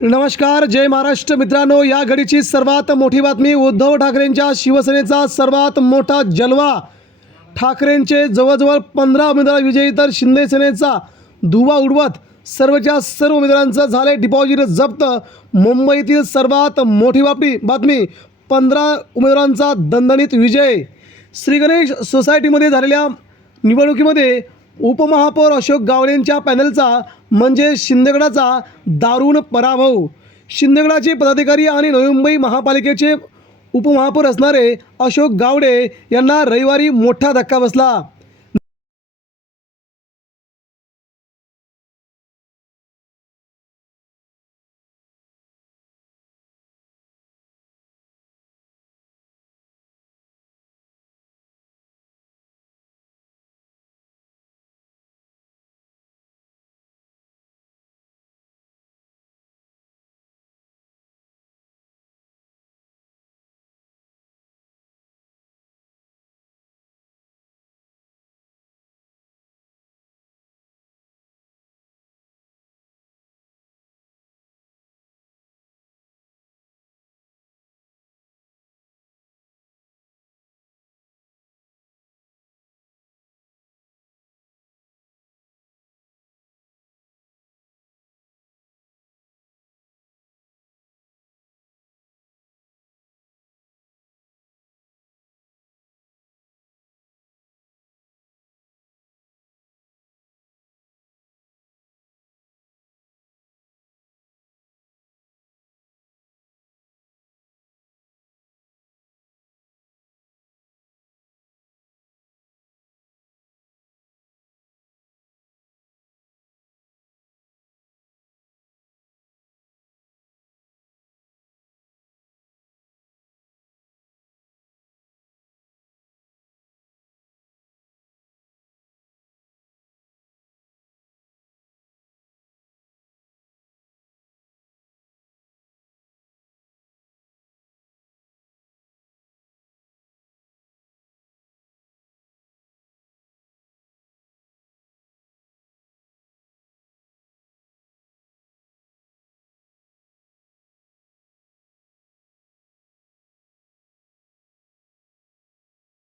नमस्कार जय महाराष्ट्र. मित्रांनो या घडीची सर्वात मोठी बातमी उद्धव ठाकरेंच्या शिवसेनेचा सर्वात मोठा जलवा. ठाकरेंचे जवळजवळ पंधरा उमेदवार विजयी तर शिंदेसेनेचा दुवा धुवा उडवत सर्वच्या सर्व उमेदवारांचं झाले डिपॉझिट जप्त. मुंबईतील सर्वात मोठी बापी बातमी पंधरा उमेदवारांचा दणदणीत विजय. श्री गणेश सोसायटीमध्ये झालेल्या निवडणुकीमध्ये उपमहापौर अशोक गावडेंच्या पॅनलचा म्हणजे शिंदेगडाचा दारुण पराभव. शिंदेगडाचे पदाधिकारी आणि नवी मुंबई महापालिकेचे उपमहापौर असणारे अशोक गावडे यांना रविवारी मोठा धक्का बसला.